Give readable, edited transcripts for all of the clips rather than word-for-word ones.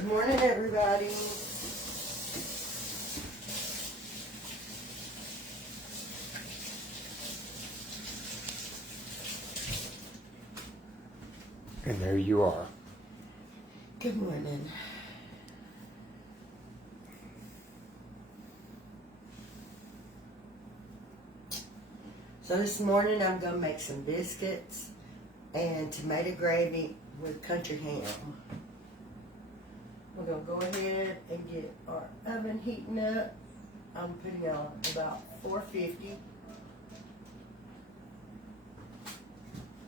Good morning, everybody. And there you are. Good morning. So this morning I'm going to make some biscuits and tomato gravy with country ham. We're going to go ahead and get our oven heating up. I'm putting on about 450.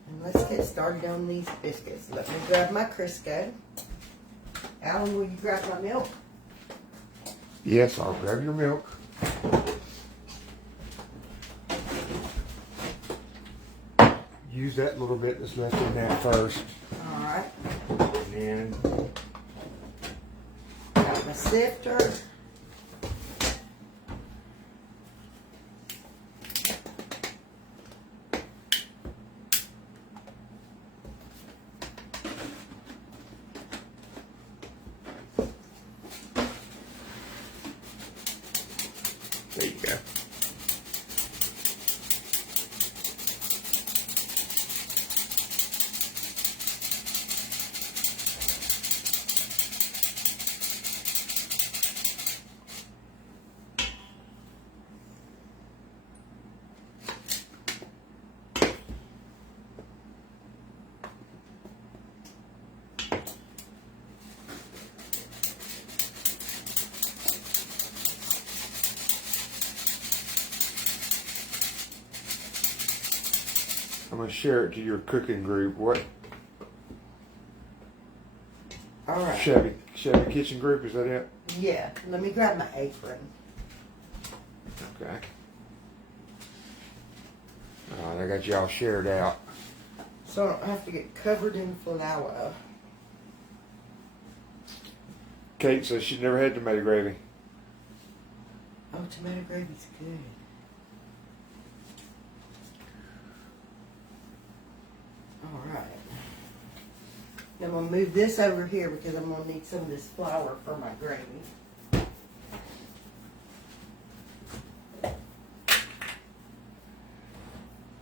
And let's get started on these biscuits. Let me grab my Crisco. Alan, will you grab my milk? Yes, I'll grab your milk. Use that little bit that's left in there first. Alright. And Got my sifter. there you go. I'm going to share it to your cooking group. What? Alright. Chevy Kitchen Group, is that it? Yeah, let me grab my apron. Okay. I got you all shared out. So I don't have to get covered in flour. Kate says she's never had tomato gravy. Oh, tomato gravy's good. Alright. Now I'm going to move this over here because I'm going to need some of this flour for my gravy.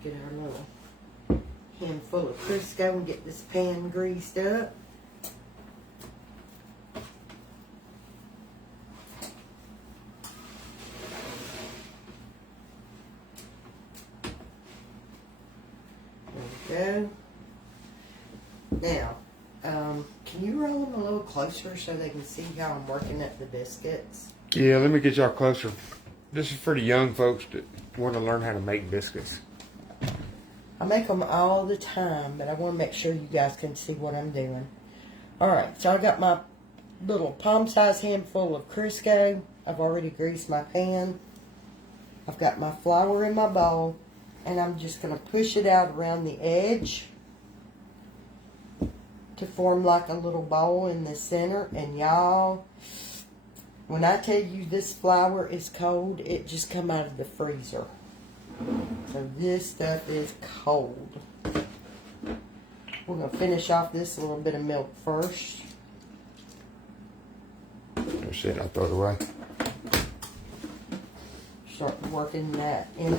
Get our little handful of Crisco and get this pan greased up. There we go. Now, can you roll them a little closer so they can see how I'm working at the biscuits? Yeah, let me get y'all closer. This is for the young folks that want to learn how to make biscuits. I make them all the time, but I want to make sure you guys can see what I'm doing. Alright, so I got my little palm-sized handful of Crisco. I've already greased my pan. I've got my flour in my bowl, and I'm just going to push it out around the edge to form like a little bowl in the center. And y'all, when I tell you this flour is cold, it just come out of the freezer. So this stuff is cold. We're going to finish off this little bit of milk first. That's it, I'll throw it away. Start working that into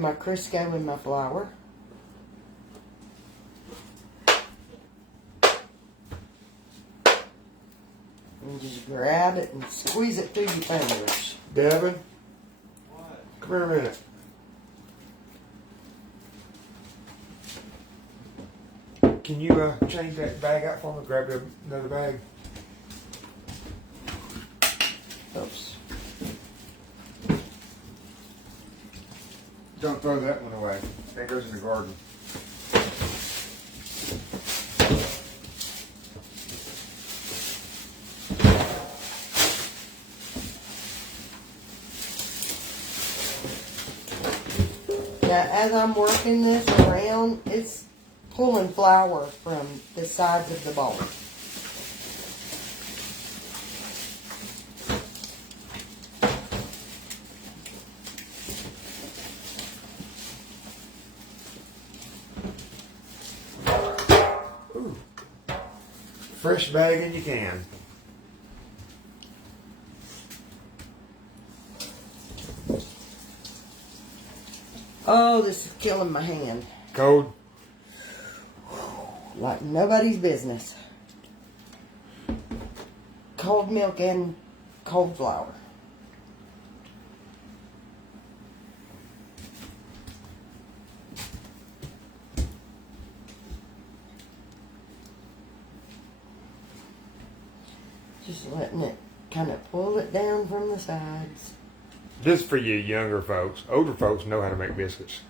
my Crisco and my flour. And just grab it and squeeze it through your fingers. Devin? What? Come here a minute. Can you change that bag out for me? Grab another bag. Oops. Don't throw that one away. That goes in the garden. Now, as I'm working this around, it's pulling flour from the sides of the bowl. Ooh. fresh bagging you can. Oh, this is killing my hand. Cold. Like nobody's business. Cold milk and cold flour. Just letting it kind of pull it down from the sides. This is for you younger folks. Older folks know how to make biscuits.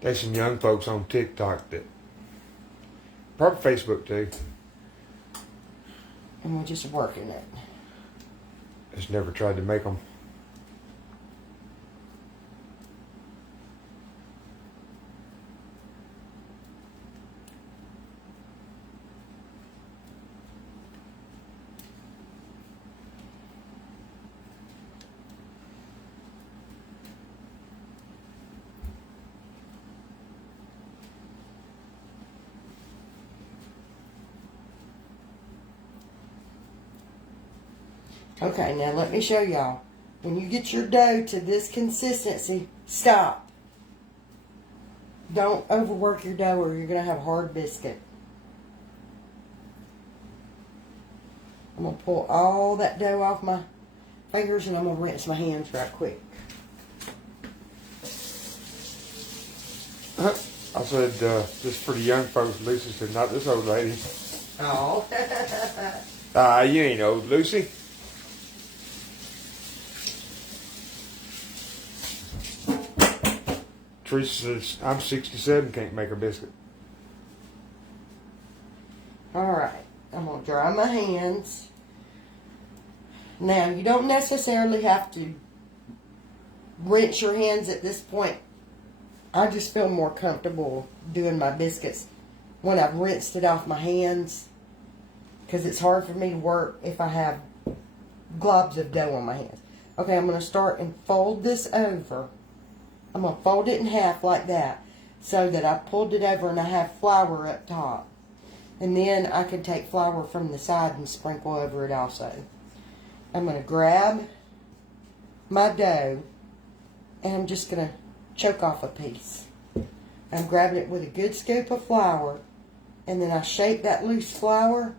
There's some young folks on TikTok that, probably Facebook too, And we're just working it. just never tried to make them. Okay, now let me show y'all. When you get your dough to this consistency, stop. Don't overwork your dough or you're going to have a hard biscuit. I'm going to pull all that dough off my fingers and I'm going to rinse my hands right quick. I said, this is for the young folks. Lucy said, not this old lady. Oh. You ain't old, Lucy. Teresa says, I'm 67, can't make a biscuit. Alright, I'm going to dry my hands. Now, you don't necessarily have to rinse your hands at this point. I just feel more comfortable doing my biscuits when I've rinsed it off my hands. Because it's hard for me to work if I have globs of dough on my hands. Okay, I'm going to start and fold this over. I'm going to fold it in half like that so that I pulled it over and I have flour up top. And then I can take flour from the side and sprinkle over it also. I'm going to grab my dough and I'm just going to choke off a piece. I'm grabbing it with a good scoop of flour and then I shape that loose flour,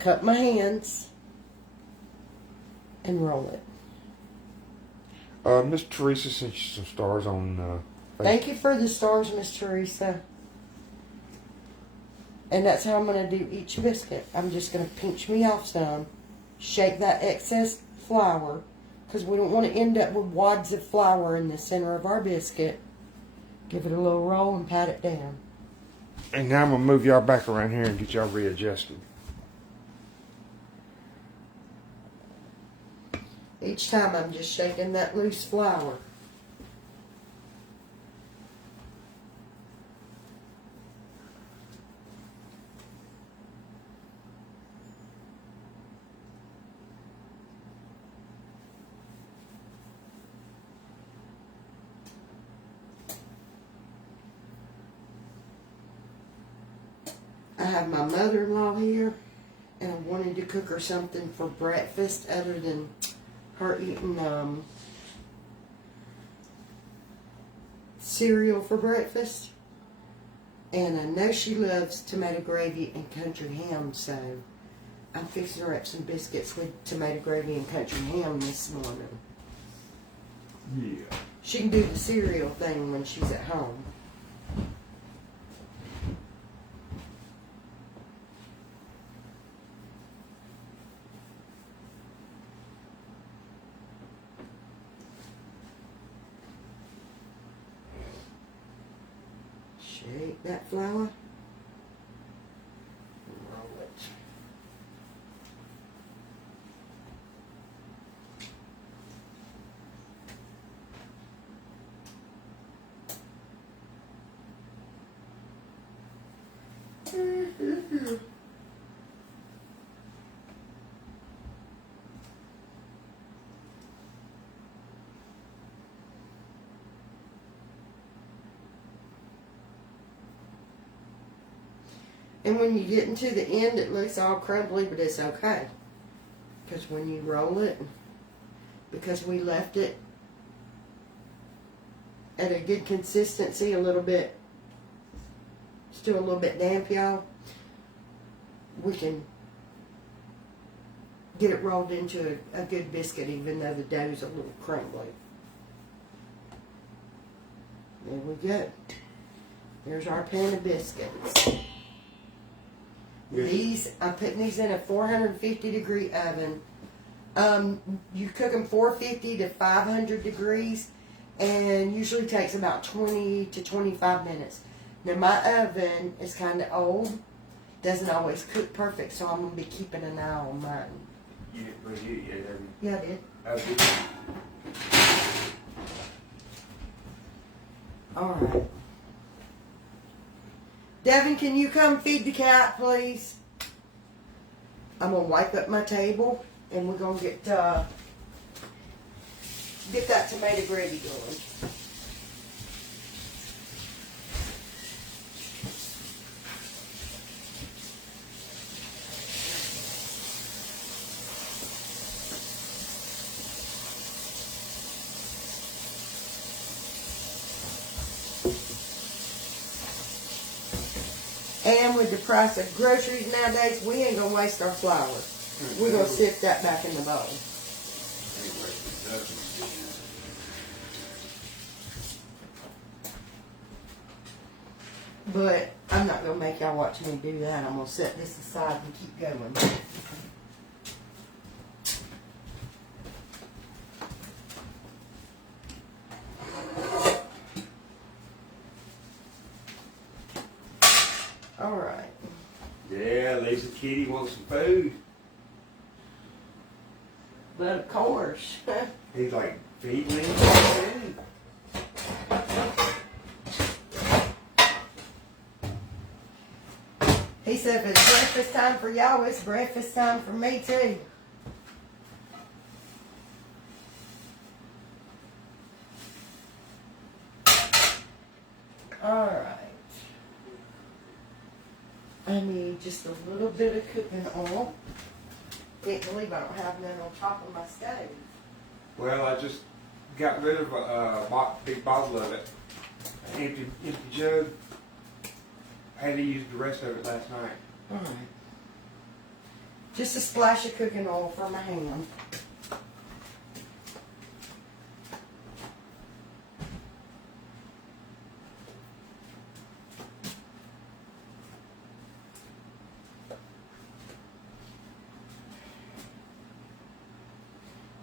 cut my hands, and roll it. Miss Teresa sent you some stars on Facebook. Thank you for the stars, Miss Teresa. And that's how I'm going to do each biscuit. I'm just going to pinch me off some, shake that excess flour, because we don't want to end up with wads of flour in the center of our biscuit. Give it a little roll and pat it down. And now I'm going to move y'all back around here and get y'all readjusted. Each time I'm just shaking that loose flour. I have my mother-in-law here, and I wanted to cook her something for breakfast other than her eating cereal for breakfast. And I know she loves tomato gravy and country ham, so I'm fixing her up some biscuits with tomato gravy and country ham this morning. Yeah. She can do the cereal thing when she's at home. Shake that flour. Roll it. And when you get into the end, it looks all crumbly, but it's okay. Because when you roll it, because we left it at a good consistency, a little bit, still a little bit damp, y'all, we can get it rolled into a good biscuit, even though the dough's a little crumbly. There we go. There's our pan of biscuits. Yes. These, I'm putting these in a 450 degree oven. You cook them 450 to 500 degrees, and usually takes about 20 to 25 minutes. Now my oven is kind of old, doesn't always cook perfect, so I'm gonna be keeping an eye on mine. You didn't put it yet, have you? Yeah, I did. Oh, did you? All right. Devin, can you come feed the cat, please? I'm gonna wipe up my table, and we're gonna get that tomato gravy going. And with the price of groceries nowadays, we ain't gonna waste our flour. We're gonna sift that back in the bowl. But I'm not gonna make y'all watch me do that. I'm gonna set this aside and keep going. All right. Yeah, Lisa Kitty wants some food. But of course. He's like, feed me food. He said if it's breakfast time for y'all, it's breakfast time for me too. Alright. I need just a little bit of cooking oil. Can't believe I don't have none on top of my stove. Well, I just got rid of a big bottle of it. An empty jug. I had to use the rest of it last night. Alright. Just a splash of cooking oil for my ham.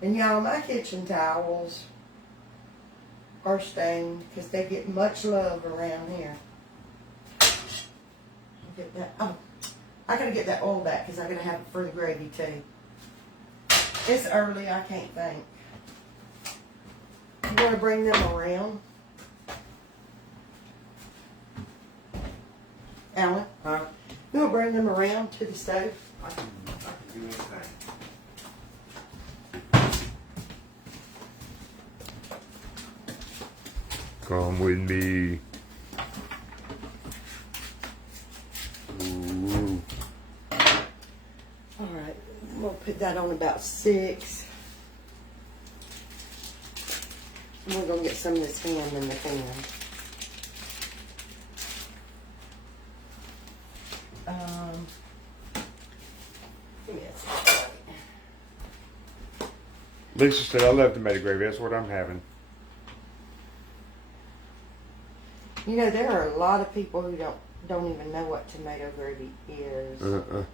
And y'all, my kitchen towels are stained because they get much love around here. Get that. Oh, I gotta get that oil back because I gotta have it for the gravy too. It's early, I can't think. You wanna bring them around? Alan? Huh? You wanna bring them around to the stove? I can do anything. Come with me. Ooh. Alright, we'll put that on about 6. And we're gonna get some of this ham in the pan. Give me a second. Lisa said I love tomato gravy. That's what I'm having. You know, there are a lot of people who don't even know what tomato gravy is. Okay.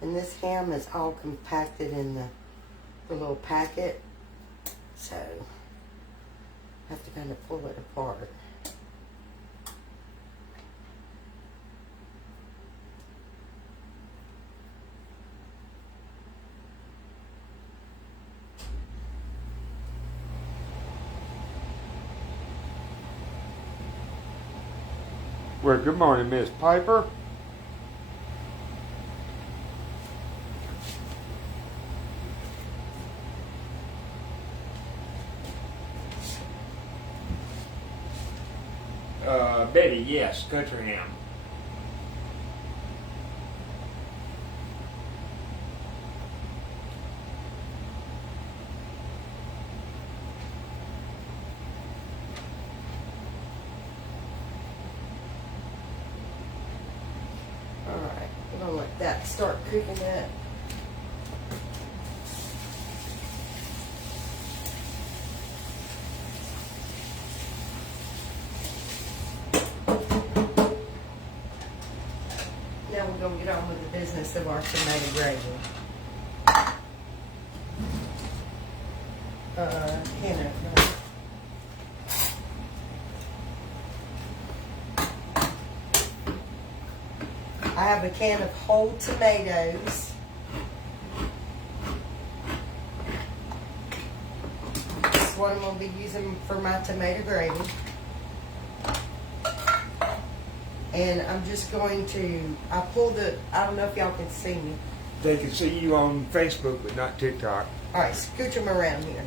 And this ham is all compacted in the little packet. So, I have to kind of pull it apart. Well, good morning, Miss Piper. Betty, yes, country ham. Alright, we're gonna let that start cooking up. Now we're gonna get on with the business of our tomato gravy. Can opener. I have a can of whole tomatoes. This is what I'm going to be using for my tomato gravy. And I'm just going to, I don't know if y'all can see me. They can see you on Facebook, but not TikTok. Alright, scooch them around here.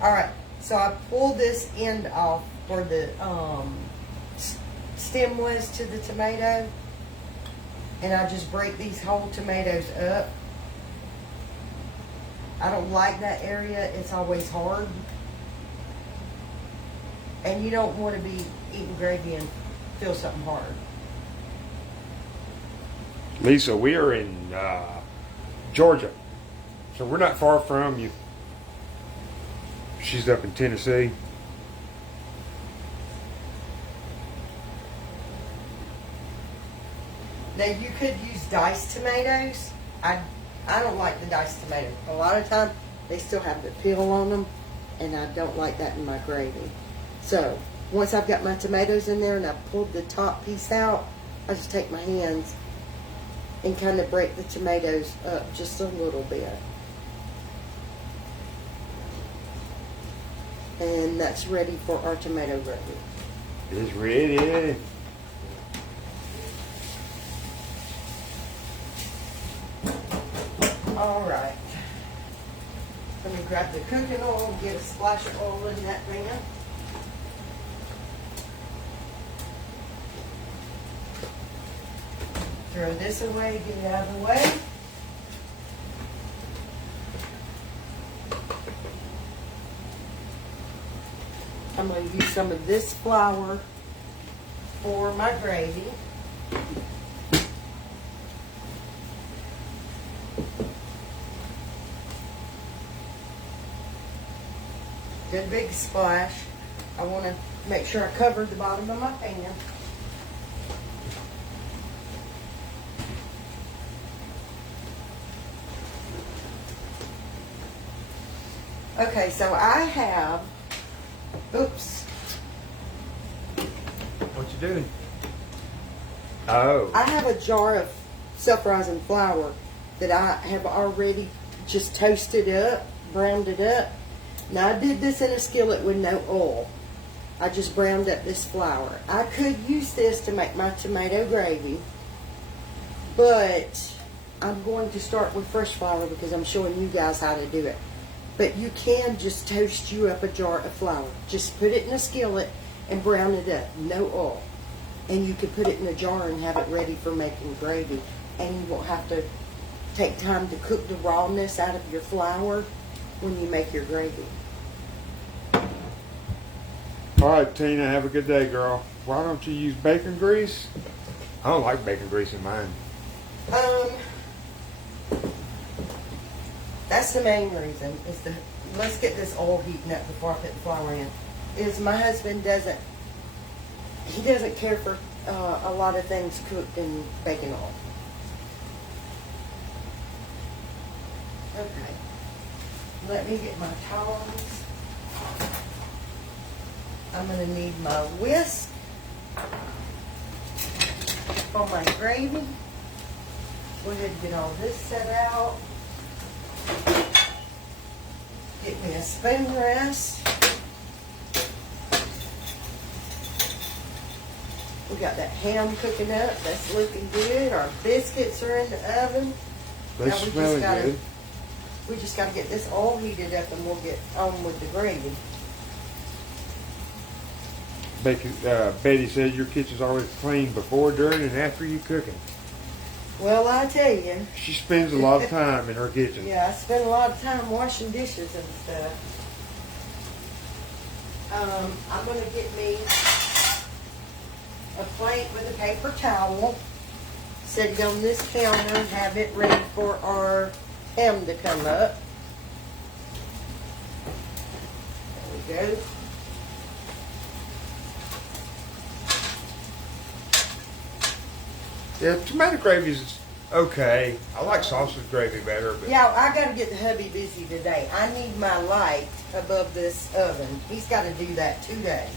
Alright, so I pulled this end off where the stem was to the tomato. And I just break these whole tomatoes up. I don't like that area. It's always hard. And you don't want to be eating gravy and feel something hard. Lisa, we are in Georgia, so we're not far from you. She's up in Tennessee. Now you could use diced tomatoes. I don't like the diced tomatoes. A lot of times they still have the peel on them, and I don't like that in my gravy. So once I've got my tomatoes in there and I've pulled the top piece out, I just take my hands and kind of break the tomatoes up just a little bit. And that's ready for our tomato gravy. It's ready. Alright. Let me grab the cooking oil and get a splash of oil in that pan. Throw this away, get it out of the way. I'm going to use some of this flour for my gravy. Good big splash. I want to make sure I cover the bottom of my pan. Okay, so I have, oops, What you doing? Oh. I have a jar of self-rising flour that I have already just toasted up, browned it up. Now I did this in a skillet with no oil. I just browned up this flour. I could use this to make my tomato gravy, but I'm going to start with fresh flour because I'm showing you guys how to do it. But you can just toast you up a jar of flour. Just put it in a skillet and brown it up, no oil. And you can put it in a jar and have it ready for making gravy. And you won't have to take time to cook the rawness out of your flour when you make your gravy. All right, Tina, have a good day, girl. Why don't you use bacon grease? I don't like bacon grease in mine. That's the main reason. Let's get this oil heating up before I put the flour in. Is my husband doesn't care for a lot of things cooked in bacon oil. Okay. Let me get my tongs. I'm going to need my whisk for my gravy. Go ahead and get all this set out. Get me a spoon rest. We got that ham cooking up. That's looking good. Our biscuits are in the oven. They Now we just smelling gotta- good. We just got to get this all heated up and we'll get on with the gravy. Betty said your kitchen's always clean before, during, and after you cooking. Well, I tell you, She spends a lot of time in her kitchen. yeah, I spend a lot of time washing dishes and stuff. I'm going to get me a plate with a paper towel, set it on this counter, and have it ready for our ham to come up. There we go. Yeah, tomato gravy's okay. I like sausage gravy better, but Yeah, I got to get the hubby busy today. I need my light above this oven. He's got to do that today.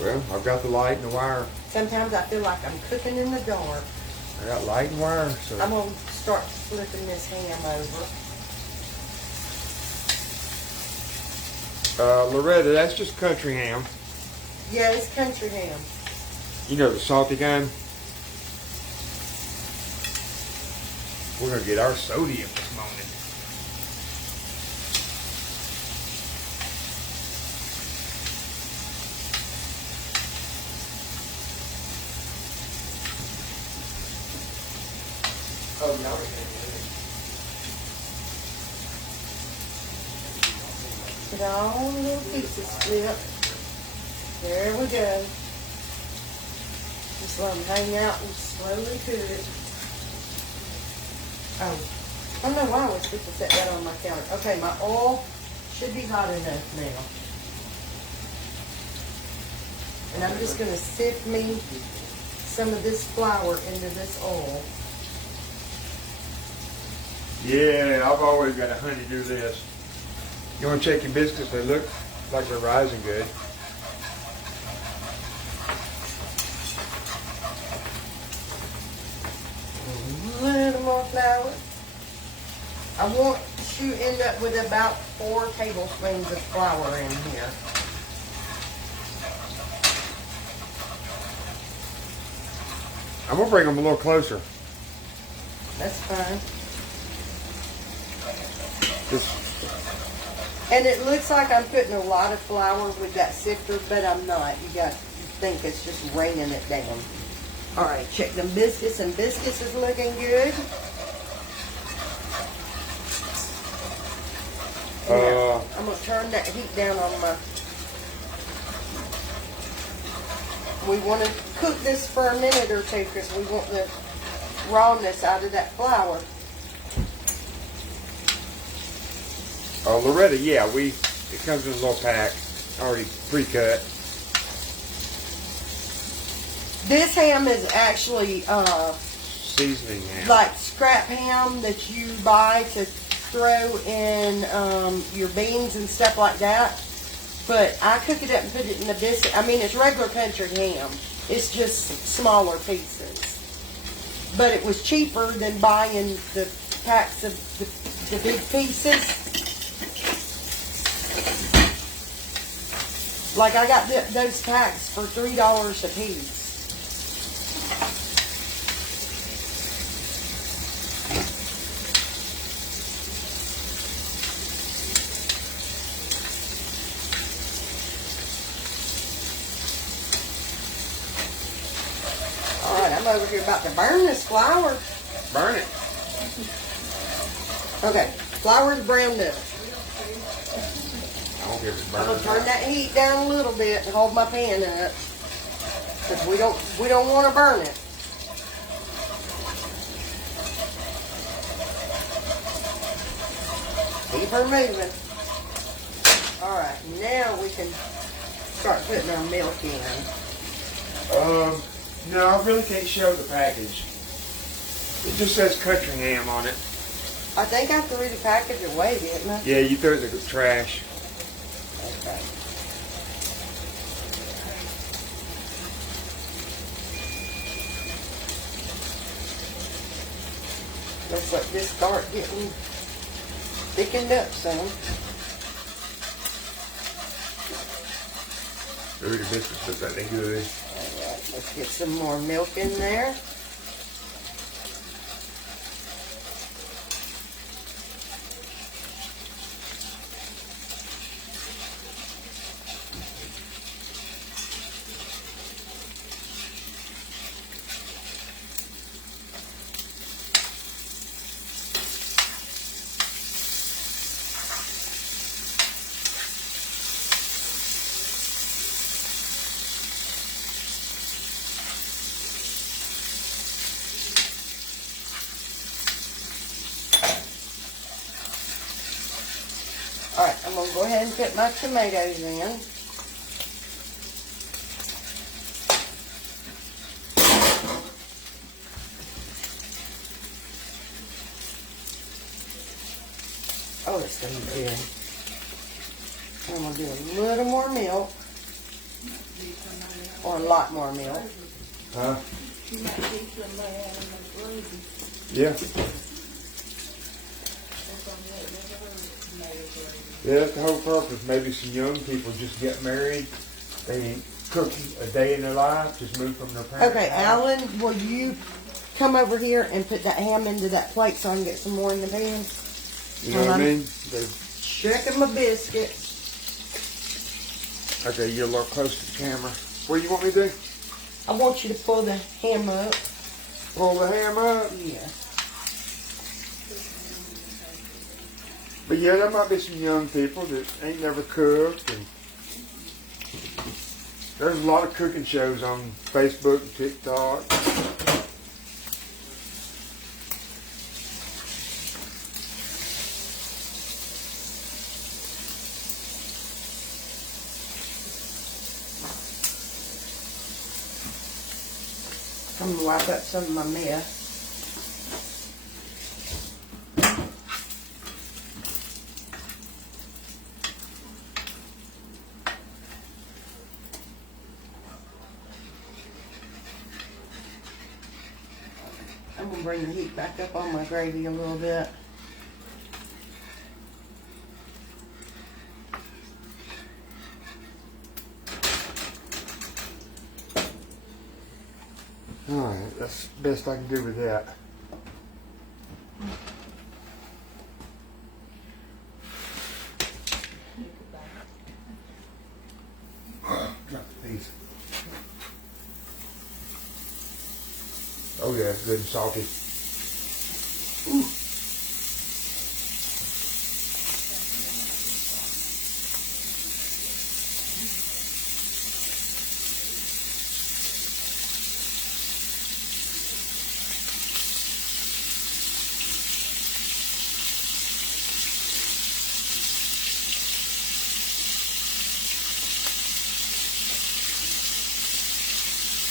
well, I've got the light and the wire. Sometimes I feel like I'm cooking in the dark. I got light and wire, so I'm going to start flipping this ham over. Loretta, that's just country ham. Yeah, it's country ham. You know the salty kind. We're gonna get our sodium this morning. Oh, now we're gonna do it. Put it all in little pieces split. There we go. Just let them hang out and slowly cook it. Oh, I don't know why I was supposed to set that on my counter. Okay, my oil should be hot enough now. And I'm just going to sift me some of this flour into this oil. Yeah, I've always got a honey do this. You want to check your biscuits? They look like they're rising good. A little more flour. I want to end up with about 4 tablespoons of flour in here. I'm gonna bring them a little closer. That's fine. Just And it looks like I'm putting a lot of flour with that sifter, but I'm not. You think it's just raining it down. All right, check them biscuits, and biscuits is looking good. Now, I'm gonna turn that heat down on my. We want to cook this for a minute or two because we want the rawness out of that flour. Loretta, yeah, it comes in a little pack, already pre-cut. This ham is actually Seasoning ham. like scrap ham that you buy to throw in your beans and stuff like that. But I cook it up and put it in the biscuit. I mean, it's regular country ham. It's just smaller pieces. But it was cheaper than buying the packs of the big pieces. Like I got those packs for $3 a piece. All right, I'm over here about to burn this flour. Burn it. Okay, flour's browned up. I don't give it I'm burn. gonna turn that heat down a little bit and hold my pan up, because we don't want to burn it. Keep her moving. All right, now we can start putting our milk in. No, I really can't show the package. It just says country ham on it. I think I threw the package away, didn't I? Yeah, you threw it in the trash. Okay. Let's let this start getting thickened up some. Ooh, the biscuits look like they good. All right, Let's get some more milk in there. Alright, I'm going to go ahead and put my tomatoes in. Oh, it's going to be good. I'm going to do a little more milk. Or a lot more milk. Huh? Yeah. Yeah, that's the whole purpose. Maybe some young people just get married. They ain't cooking a day in their life. Just move from their parents' Okay, house. Alan, will you come over here and put that ham into that plate so I can get some more in the pan? You know what I mean? They, Checking my biscuits. okay, you're a little close to the camera. What do you want me to do? I want you to pull the ham up. Pull the ham up. Yeah. But yeah, there might be some young people that ain't never cooked. And there's a lot of cooking shows on Facebook and TikTok. I'm going to wipe up some of my mess. I'm going to bring the heat back up on my gravy a little bit. Alright, that's the best I can do with that. Drop the piece. Oh yeah, it's good and salty.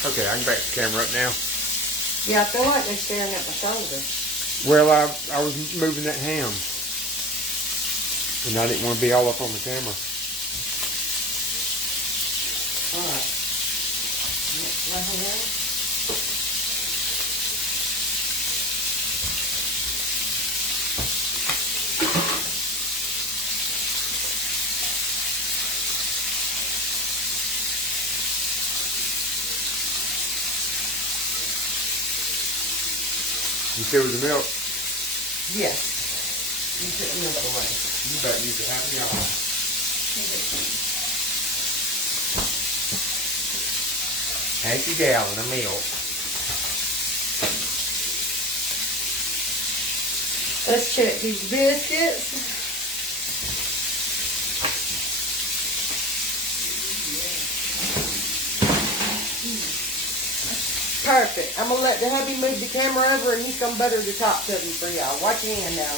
Okay, I can back the camera up now. Yeah, I feel like they're staring at my shoulder. Well, I was moving that ham. And I didn't want to be all up on the camera. Alright. Mix my ham. You still with the milk? Yes. You put the milk away. You better use a half a gallon. Half a gallon of milk. Let's check these biscuits. Perfect. I'm going to let the hubby move the camera over and he's going to butter the tops of them for y'all. Watch your hand now.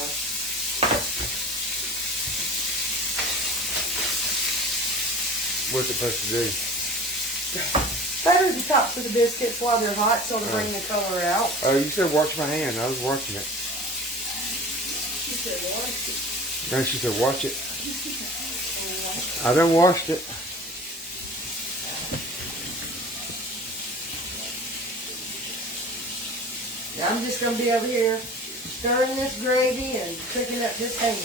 What's it supposed to do? Butter the tops of the biscuits while they're hot so to bring the color out. Oh, you said watch my hand. I was watching it. She said wash it. No, she said watch it. I done washed it. Now I'm just going to be over here stirring this gravy and cooking up this ham.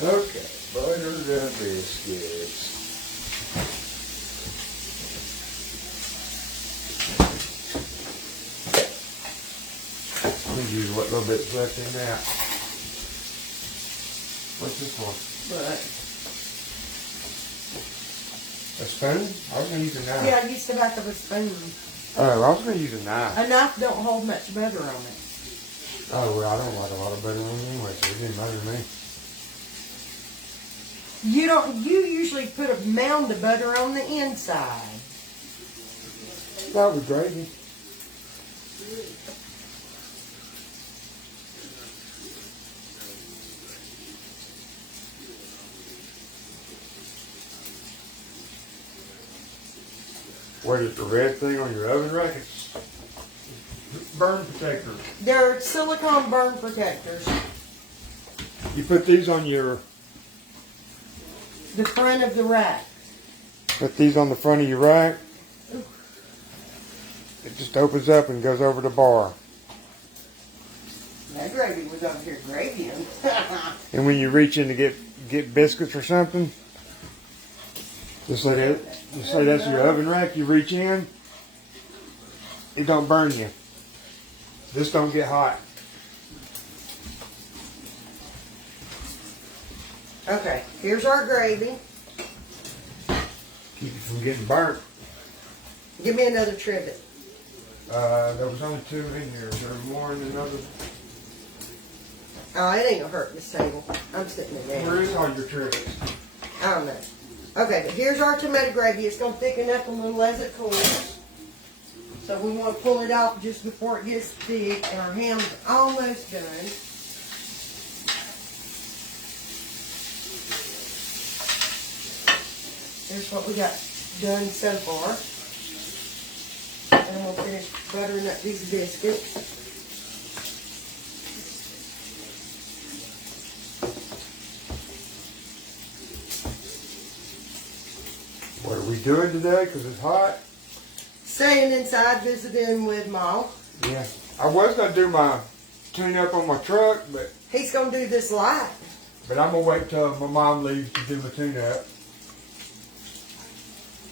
Okay, buttered up biscuits. I'm gonna use what little bit's left in that. What's this for? But A spoon? I was gonna use a knife. yeah, use the back of a spoon. Oh, I was gonna use a knife. A knife don't hold much butter on it. Oh, well, I don't like a lot of butter on it anyway, so it didn't matter to me. You usually put a mound of butter on the inside. That was gravy. What is the red thing on your oven rack? It's burn protector. They're silicone burn protectors. You put these on your, The front of the rack. put these on the front of your rack. It just opens up and goes over the bar. That gravy was over here gravying. And when you reach in to get biscuits or something, just like that, just like that's your oven rack, you reach in, it don't burn you. This don't get hot. Okay, here's our gravy. Keep you from getting burnt. Give me another trivet. There was only 2 in here. Is there more in another? Oh, it ain't gonna hurt this table. I'm sitting it down. Where is all your trivets? I don't know. Okay, but here's our tomato gravy. It's gonna thicken up a little as it cools. So we want to pull it off just before it gets thick, and our ham's almost done. Here's what we got done so far. And we'll finish buttering up these biscuits. What are we doing today? Because it's hot. Staying inside visiting with Mom. Yeah. I was gonna do my tune up on my truck, but He's gonna do this live. I'm gonna wait till my mom leaves to do my tune up.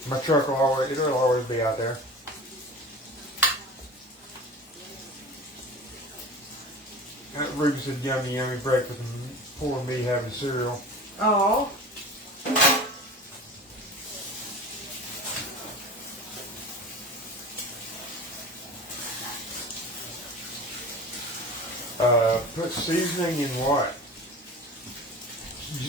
My truck it'll always be out there. Ruby said yummy, yummy breakfast and poor me having cereal. Oh. Put seasoning in what?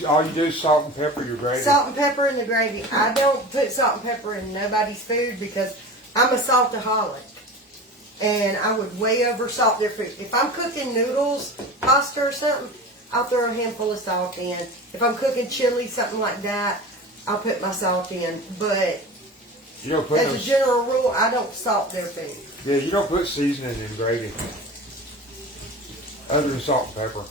All you do is salt and pepper your gravy. Salt and pepper in the gravy. I don't put salt and pepper in nobody's food because I'm a saltaholic. And I would way over salt their food. If I'm cooking noodles, pasta or something, I'll throw a handful of salt in. If I'm cooking chili, something like that, I'll put my salt in. But You don't put as a general rule, I don't salt their food. Yeah, you don't put seasoning in gravy. Other than salt and pepper.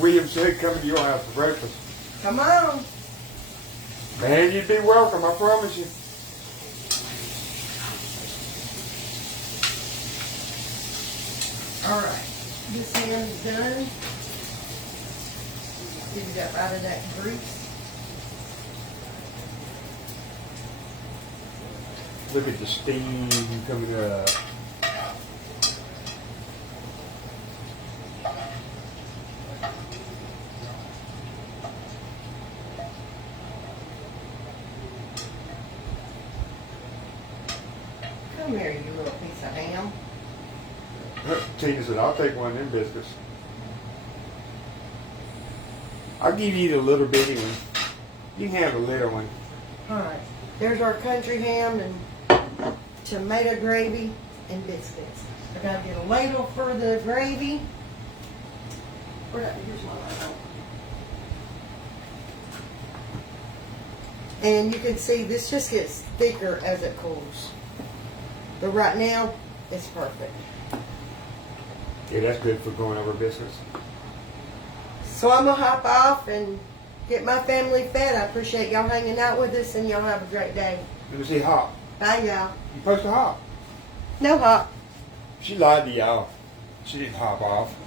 William said come to your house for breakfast. Come on. Man, you'd be welcome, I promise you. All right. This ham is done. Get it up out of that grease. Look at the steam coming up. Come here, you little piece of ham. Tina said, I'll take one of them biscuits. I'll give you the little bitty one. You can have the little one. All right. There's our country ham and tomato gravy and biscuits. I gotta get a ladle for the gravy. Here's my ladle. And you can see this just gets thicker as it cools. But right now, it's perfect. Yeah, that's good for going over biscuits. So I'm gonna hop off and get my family fed. I appreciate y'all hanging out with us, and y'all have a great day. Let me see hop. Bye, y'all. You supposed to hop. No hop. She lied to y'all. She didn't hop off.